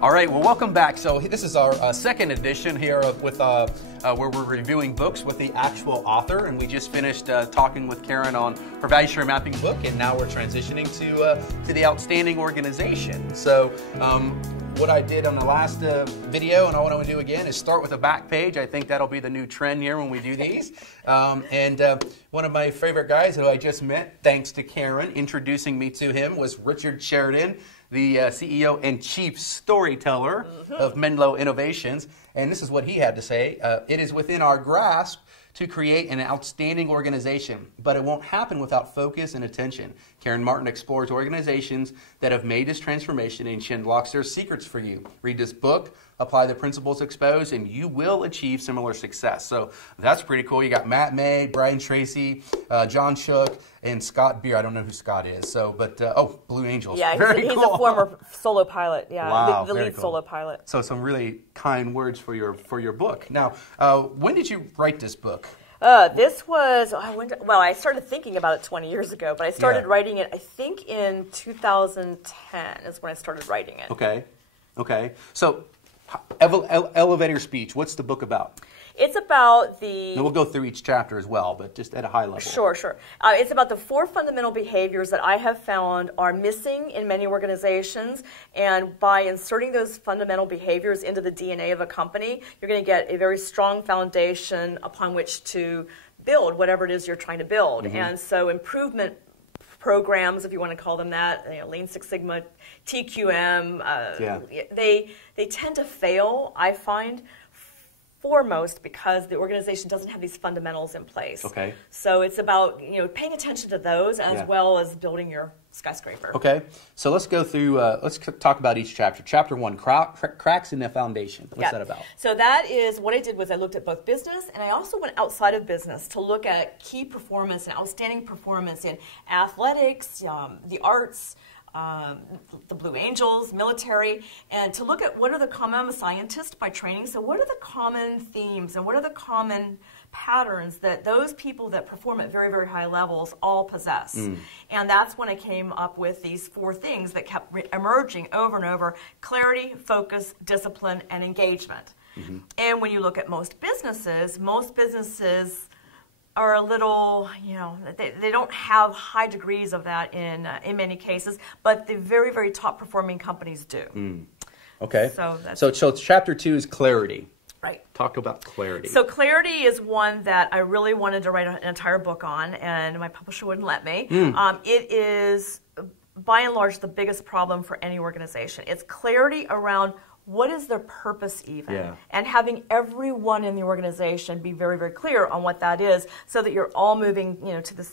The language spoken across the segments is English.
All right, well, welcome back. So this is our second edition here with where we're reviewing books with the actual author, and we just finished talking with Karen on her value stream mapping book, and now we're transitioning to the outstanding organization. So what I did on the last video, and all I want to do again, is start with a back page. I think that'll be the new trend here when we do these. One of my favorite guys who I just met, thanks to Karen introducing me to him, was Richard Sheridan, the CEO and chief storyteller of Menlo Innovations. And this is what he had to say. It is within our grasp to create an outstanding organization, but it won't happen without focus and attention. Karen Martin explores organizations that have made this transformation, and she unlocks their secrets for you. Read this book, apply the principles exposed, and you will achieve similar success. So that's pretty cool. You got Matt May, Brian Tracy, John Shook, and Scott Beer. I don't know who Scott is. So, but Blue Angels. Yeah, he's cool. a former solo pilot. Yeah, wow, the lead cool. solo pilot. So some really kind words for your book. Now, when did you write this book? This was, I started thinking about it 20 years ago, but I started writing it, I think, in 2010 is when I started writing it. Okay. So, elevator speech, what's the book about? It's about the... And we'll go through each chapter as well, but just at a high level. Sure. It's about the 4 fundamental behaviors that I have found are missing in many organizations, and by inserting those fundamental behaviors into the DNA of a company, you're going to get a very strong foundation upon which to build whatever it is you're trying to build. And so improvement programs, if you want to call them that, Lean Six Sigma, TQM, they tend to fail, I find, foremost because the organization doesn't have these fundamentals in place. Okay. So it's about paying attention to those as well as building your skyscraper. Okay. So let's go through. Let's talk about each chapter. Chapter 1, cracks in the foundation. What's that about? So that is what I did was I looked at both business and I also went outside of business to look at key performance and outstanding performance in athletics, the arts, the Blue Angels, military, and to look at what are the common, I'm a scientist by training, so what are the common themes and what are the common patterns that those people that perform at very, very high levels all possess. And that's when I came up with these 4 things that kept emerging over and over: clarity, focus, discipline, and engagement. And when you look at most businesses are a little, they don't have high degrees of that in many cases, but the very, very top performing companies do. Okay. So chapter 2 is clarity. Right. Talk about clarity. So clarity is one that I really wanted to write an entire book on, and my publisher wouldn't let me. It is, by and large, the biggest problem for any organization. It's clarity around what is their purpose even, and having everyone in the organization be very, very clear on what that is, so that you're all moving,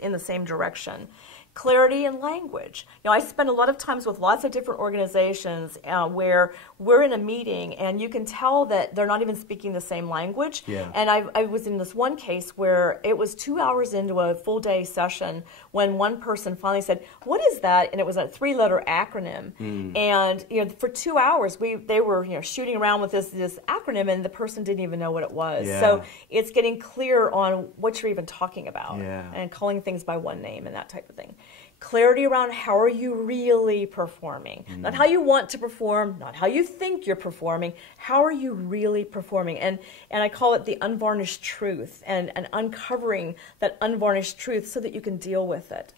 in the same direction. Clarity in language. I spend a lot of times with lots of different organizations where we're in a meeting and you can tell that they're not even speaking the same language. And I was in this one case where it was 2 hours into a full day session when one person finally said, "What is that?" And it was a 3-letter acronym. And for 2 hours they were shooting around with this acronym, and the person didn't even know what it was. So it's getting clear on what you're even talking about and calling things by one name and that type of thing. Clarity around how are you really performing. Not how you want to perform, not how you think you're performing, how are you really performing? And I call it the unvarnished truth, and uncovering that unvarnished truth so that you can deal with it.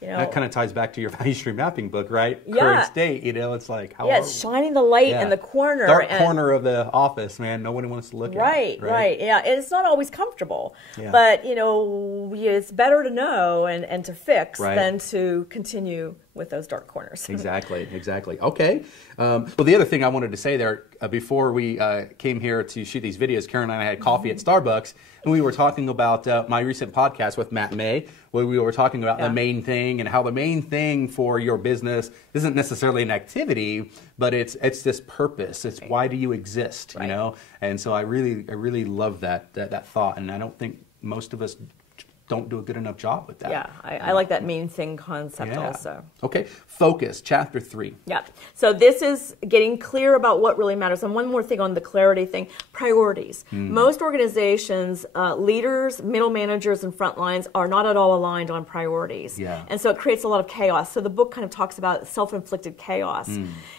That kind of ties back to your value stream mapping book, right? Current state, it's like, how it's shining the light in the corner. Dark corner of the office, man. Nobody wants to look at it. Right. And it's not always comfortable. But, it's better to know and to fix than to continue with those dark corners. Exactly. Okay. Well, the other thing I wanted to say there, before we came here to shoot these videos, Karen and I had coffee at Starbucks, and we were talking about my recent podcast with Matt May, where we were talking about the main thing, and how the main thing for your business isn't necessarily an activity, but it's this purpose. It's why do you exist, And so I really love that thought, and I don't think most of us don't do a good enough job with that. Yeah, I like that main thing concept also. Okay, focus, chapter 3. Yeah, so this is getting clear about what really matters. And one more thing on the clarity thing, priorities. Most organizations, leaders, middle managers, and front lines are not at all aligned on priorities. Yeah. And so it creates a lot of chaos. So the book kind of talks about self-inflicted chaos.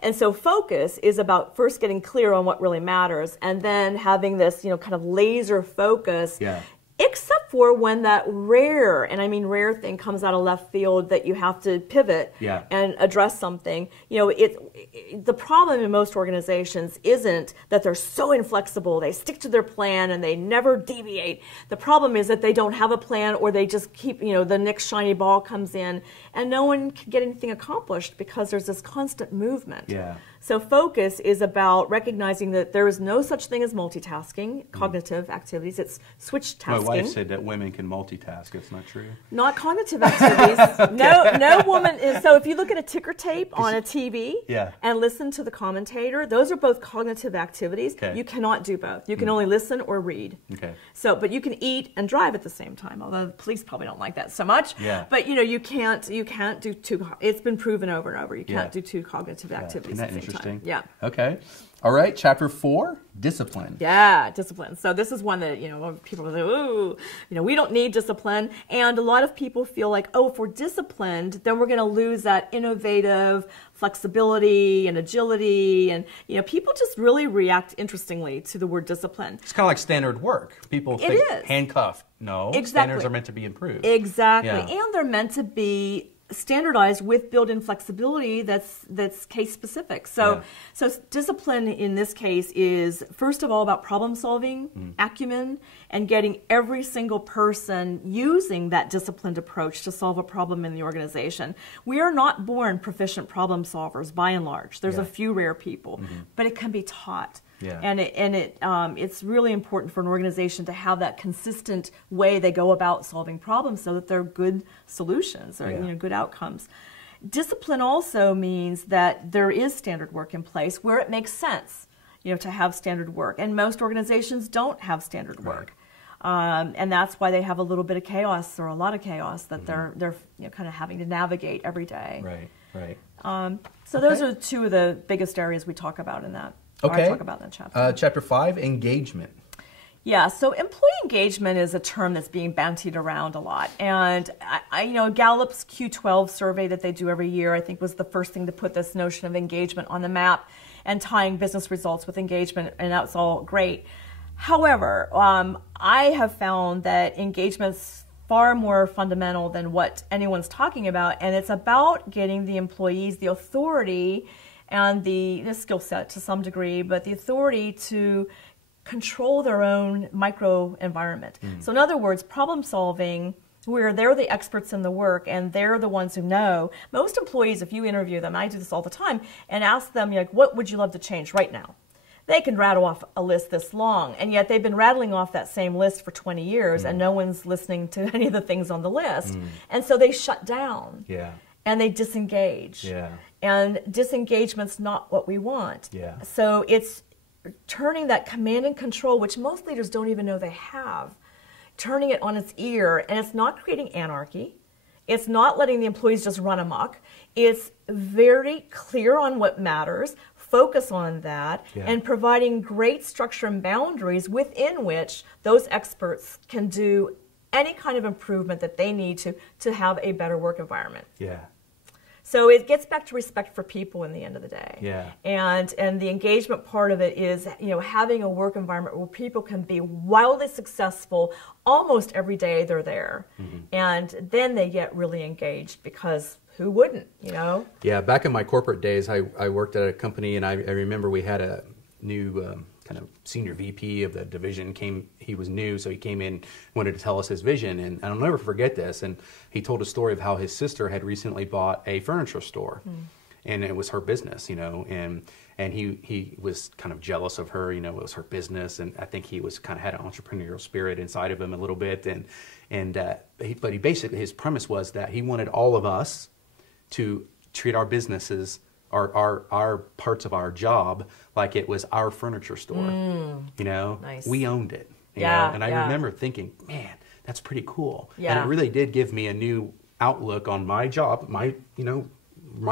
And so focus is about first getting clear on what really matters and then having this, kind of laser focus. Yeah. Except for when that rare, and I mean rare thing comes out of left field that you have to pivot and address something. The problem in most organizations isn't that they're so inflexible, they stick to their plan and they never deviate. The problem is that they don't have a plan, or they just keep, the next shiny ball comes in and no one can get anything accomplished because there's this constant movement. Yeah. So focus is about recognizing that there is no such thing as multitasking, cognitive activities. It's switch tasking. My wife said that women can multitask. It's not true. Not cognitive activities. No woman is. So if you look at a ticker tape on a TV and listen to the commentator, those are both cognitive activities. Okay. You cannot do both. You can only listen or read. Okay. So, but you can eat and drive at the same time. Although the police probably don't like that so much. Yeah. But you can't do two. It's been proven over and over. You can't do two cognitive activities at the same time. Interesting. Yeah. Okay. All right. Chapter 4, discipline. Yeah, discipline. So this is one that, people say, ooh, we don't need discipline. And a lot of people feel like, oh, if we're disciplined, then we're going to lose that innovative flexibility and agility. And, people just really react interestingly to the word discipline. It's kind of like standard work. People think handcuffed. No, exactly. Standards are meant to be improved. Exactly. Yeah. And they're meant to be standardized with built-in flexibility that's case specific. So discipline in this case is first of all about problem solving, acumen, and getting every single person using that disciplined approach to solve a problem in the organization. We are not born proficient problem solvers by and large. There's a few rare people, but it can be taught. Yeah. And it's really important for an organization to have that consistent way they go about solving problems so that they're good solutions or good outcomes. Discipline also means that there is standard work in place where it makes sense, to have standard work. And most organizations don't have standard work. And that's why they have a little bit of chaos or a lot of chaos that they're kind of having to navigate every day. Right. So those are two of the biggest areas we talk about in that. Okay. I talk about in that chapter. Chapter 5, engagement. Yeah, so employee engagement is a term that's being bandied around a lot. And Gallup's Q12 survey that they do every year, I think was the first thing to put this notion of engagement on the map and tying business results with engagement, and that's all great. However, I have found that engagement's far more fundamental than what anyone's talking about, and it's about getting the employees the authority and the skill set to some degree, but the authority to control their own micro environment. So in other words, problem solving, where they're the experts in the work and they're the ones who know. Most employees, if you interview them, I do this all the time, and ask them, what would you love to change right now? They can rattle off a list this long, and yet they've been rattling off that same list for 20 years, and no one's listening to any of the things on the list. And so they shut down. Yeah. And they disengage. Yeah. And disengagement's not what we want. Yeah. So it's turning that command and control, which most leaders don't even know they have, turning it on its ear, and it's not creating anarchy. It's not letting the employees just run amok. It's very clear on what matters, focus on that, and providing great structure and boundaries within which those experts can do any kind of improvement that they need to have a better work environment. Yeah. So it gets back to respect for people in the end of the day. Yeah. And the engagement part of it is, having a work environment where people can be wildly successful almost every day they're there. And then they get really engaged because who wouldn't, Yeah, back in my corporate days, I worked at a company, and I remember we had a new kind of senior VP of the division he was new, so he came in, wanted to tell us his vision, and I'll never forget this. And he told a story of how his sister had recently bought a furniture store, and it was her business, and he was kind of jealous of her, it was her business, and I think he was kind of had an entrepreneurial spirit inside of him a little bit, but he basically, his premise was that he wanted all of us to treat our businesses, our parts of our job, like it was our furniture store. Nice. We owned it. You Yeah, know? And I remember thinking, man, that's pretty cool. Yeah. And it really did give me a new outlook on my job, my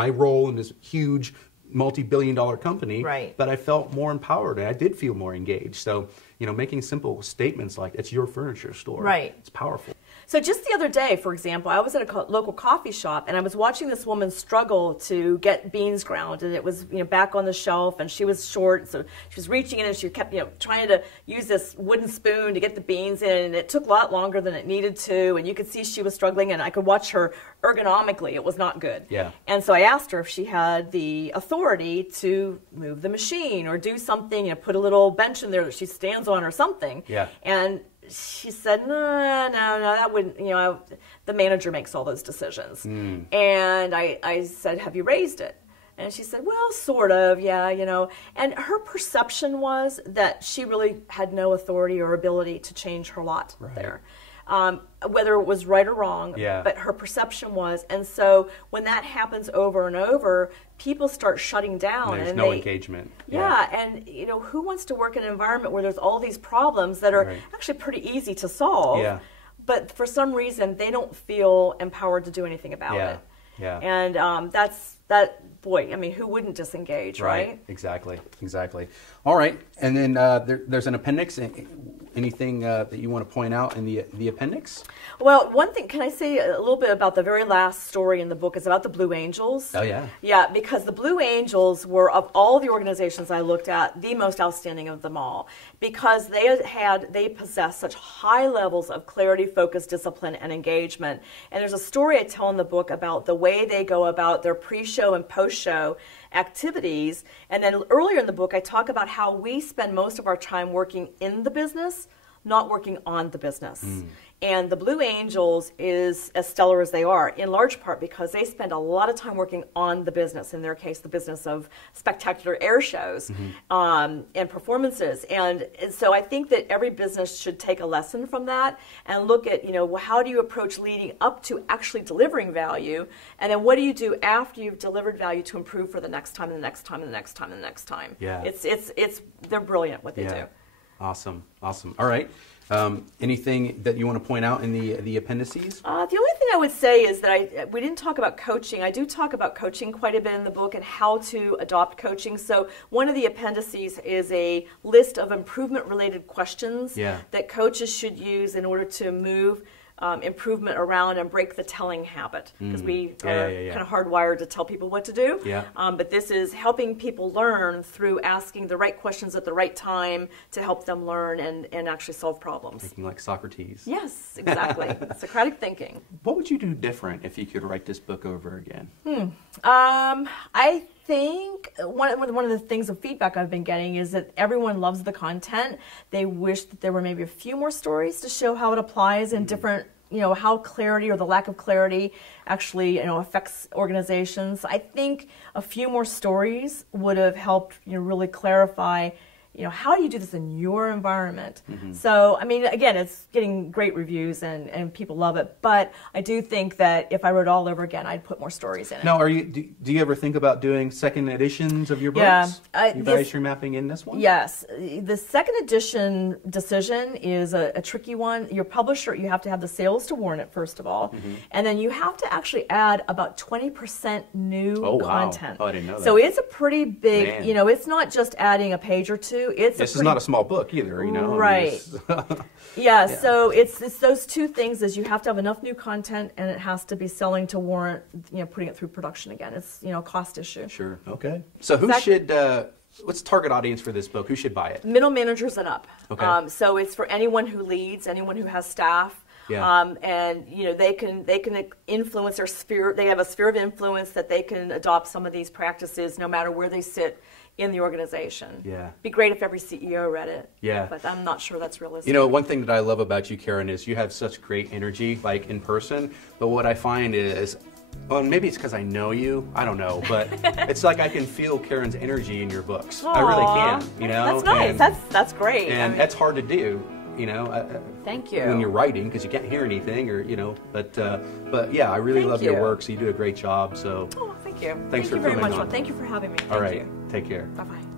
role in this huge multi-billion-dollar company. Right. But I felt more empowered, and I did feel more engaged. So, making simple statements like, it's your furniture store. Right. It's powerful. So just the other day, for example, I was at a local coffee shop, and I was watching this woman struggle to get beans ground, and it was back on the shelf, and she was short, so she was reaching in, and she kept trying to use this wooden spoon to get the beans in, and it took a lot longer than it needed to, and you could see she was struggling, and I could watch her ergonomically. It was not good. Yeah. And so I asked her if she had the authority to move the machine or do something, put a little bench in there that she stands on or something. Yeah. And she said, no, that wouldn't, the manager makes all those decisions. And I said, have you raised it? And she said, well, sort of, yeah, And her perception was that she really had no authority or ability to change her lot there. Whether it was right or wrong, but her perception was. And so when that happens over and over, people start shutting down. And there's no engagement. Yeah, and who wants to work in an environment where there's all these problems that are actually pretty easy to solve, but for some reason they don't feel empowered to do anything about it. Yeah. And boy, I mean, who wouldn't disengage, right? Exactly. All right, and then there's an appendix. Anything that you want to point out in the appendix? Well, one thing, can I say a little bit about the very last story in the book? It's about the Blue Angels. Oh, yeah. Yeah, because the Blue Angels were, of all the organizations I looked at, the most outstanding of them all, because they possess such high levels of clarity, focus, discipline, and engagement. And there's a story I tell in the book about the way they go about their pre-show and post-show activities. And then earlier in the book, I talk about how we spend most of our time working in the business, not working on the business. And the Blue Angels is as stellar as they are, in large part because they spend a lot of time working on the business, in their case, the business of spectacular air shows and performances. And so I think that every business should take a lesson from that and look at, how do you approach leading up to actually delivering value? And then what do you do after you've delivered value to improve for the next time and the next time and the next time and the next time? Yeah. They're brilliant what they do. Awesome. All right. Anything that you want to point out in the appendices? The only thing I would say is that we didn't talk about coaching. I do talk about coaching quite a bit in the book and how to adopt coaching. So one of the appendices is a list of improvement-related questions that coaches should use in order to move improvement around and break the telling habit, because we are kind of hardwired to tell people what to do. But this is helping people learn through asking the right questions at the right time to help them learn and actually solve problems. Thinking like Socrates. Yes, exactly. Socratic thinking. What would you do different if you could write this book over again? I think one of the things of feedback I've been getting is that everyone loves the content. They wish that there were maybe a few more stories to show how it applies in different, how clarity or the lack of clarity actually, affects organizations. I think a few more stories would have helped, really clarify, how do you do this in your environment? So, I mean, again, it's getting great reviews and people love it. But I do think that if I wrote it all over again, I'd put more stories in it. Now, do you ever think about doing second editions of your books? Evaluation mapping in this one? Yes. The second edition decision is a tricky one. Your publisher, you have to have the sales to warrant it, first of all. And then you have to actually add about 20% new content. Oh, I didn't know that. So it's a pretty big, it's not just adding a page or two. This is not a small book either, Right. So it's those two things: is you have to have enough new content, and it has to be selling to warrant, putting it through production again. It's a cost issue. Sure. Okay. So what's the target audience for this book? Who should buy it? Middle managers and up. Okay. So it's for anyone who leads, anyone who has staff. And they can influence their sphere. They have a sphere of influence that they can adopt some of these practices, no matter where they sit in the organization. Be great if every CEO read it. But I'm not sure that's realistic. One thing that I love about you, Karen, is you have such great energy, like in person. But what I find is, well, maybe it's because I know you. I don't know, but it's like I can feel Karen's energy in your books. Aww. I really can. That's nice. And, that's great. And that's hard to do. Thank you. When you're writing, because you can't hear anything, but yeah, I really love your work. So you do a great job. So thank you. Thank you very much. on. Thank you for having me. All right, take care. Bye bye.